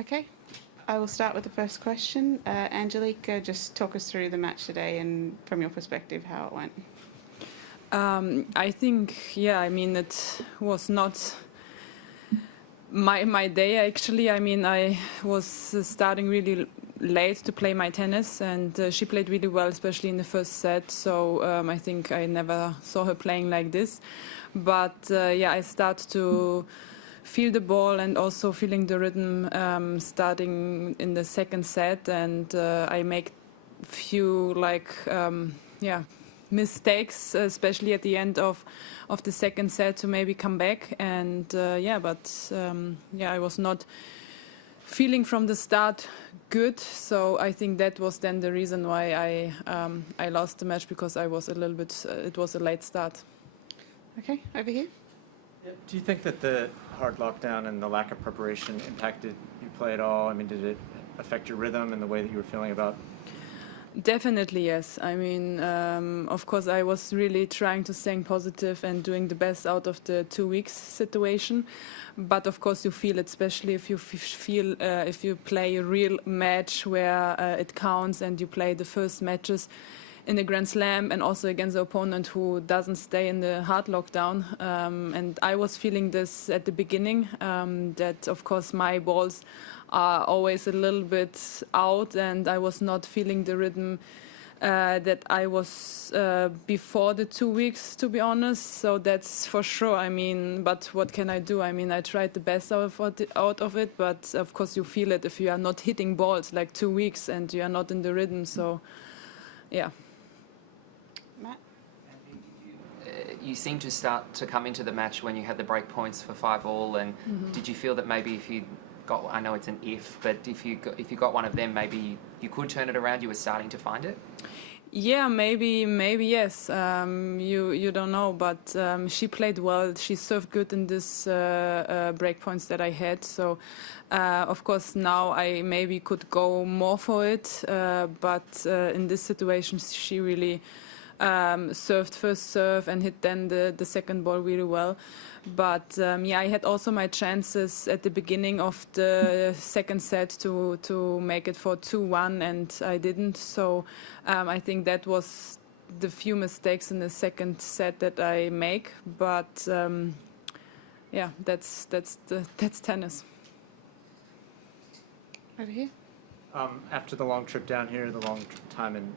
Okay, I will start with the first question. Angelique, just talk us through the match today and from your perspective how it went. I think, yeah, I mean, it was not my day actually. I mean, I was starting really late to play my tennis, and she played really well, especially in the first set. So I think I never saw her playing like this. But yeah, I start to feel the ball and also feeling the rhythm starting in the second set, and I make few yeah, mistakes, especially at the end of the second set, to maybe come back. And yeah, but yeah, I was not feeling from the start good. So I think that was then the reason why I lost the match, because I was a little bit. It was a late start. Okay, over here. Do you think that the hard lockdown and the lack of preparation impacted your play at all? I mean, did it affect your rhythm and the way that you were feeling about? Definitely, yes. I mean, of course, I was really trying to stay positive and doing the best out of the 2 weeks situation. But of course, you feel it, especially if you feel if you play a real match where it counts, and you play the first matches in the Grand Slam, and also against the opponent who doesn't stay in the hard lockdown. And I was feeling this at the beginning, that of course my balls are always a little bit out, and I was not feeling the rhythm that I was before the 2 weeks, to be honest. So that's for sure. I mean, but what can I do? I mean, I tried the best out of it, but of course you feel it if you are not hitting balls like 2 weeks and you are not in the rhythm. So yeah. Matt? You seemed to start to come into the match when you had the break points for 5-all, and did you feel that maybe if you got, I know it's an if, but if you got one of them, maybe you could turn it around? You were starting to find it. Yeah, maybe yes. You don't know, but she played well. She served good in this break points that I had. So of course now I maybe could go more for it, but in this situation she really served first serve and hit then the second ball really well. But yeah, I had also my chances at the beginning of the second set to make it for 2-1, and I didn't. So I think that was the few mistakes in the second set that I make. But yeah, that's tennis. Over here. After the long trip down here, the long time in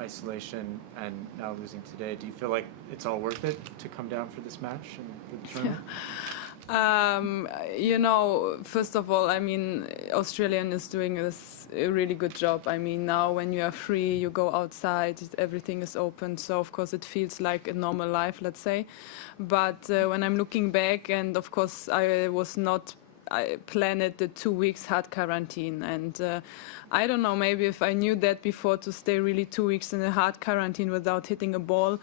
isolation, and now losing today, do you feel like it's all worth it to come down for this match and for the tournament? You know, first of all, I mean, Australian is doing a really good job. I mean, now when you are free, you go outside, everything is open. So, of course, it feels like a normal life, let's say. But when I'm looking back, and of course, I planned the 2 weeks hard quarantine, and I don't know, maybe if I knew that before, to stay really 2 weeks in a hard quarantine without hitting a ball,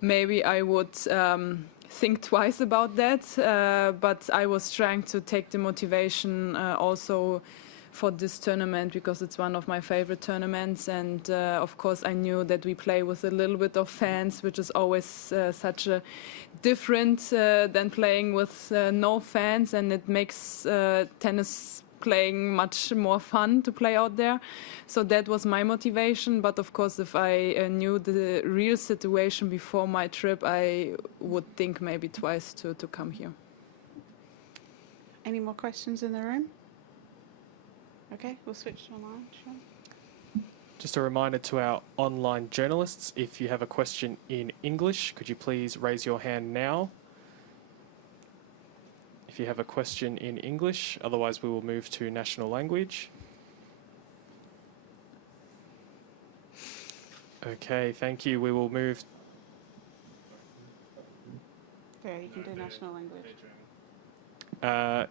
maybe I would think twice about that. But I was trying to take the motivation also for this tournament, because it's one of my favorite tournaments, and of course I knew that we play with a little bit of fans, which is always such a different than playing with no fans, and it makes tennis playing much more fun to play out there. So that was my motivation. But of course, if I knew the real situation before my trip, I would think maybe twice to come here. Any more questions in the room? Okay, we'll switch to online. Sure. Just a reminder to our online journalists, if you have a question in English, could you please raise your hand now? If you have a question in English, otherwise we will move to national language. Okay, thank you. We will move. Yeah, you can do national language.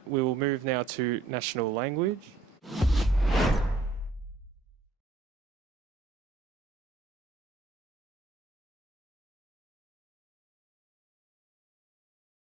We will move now to national language.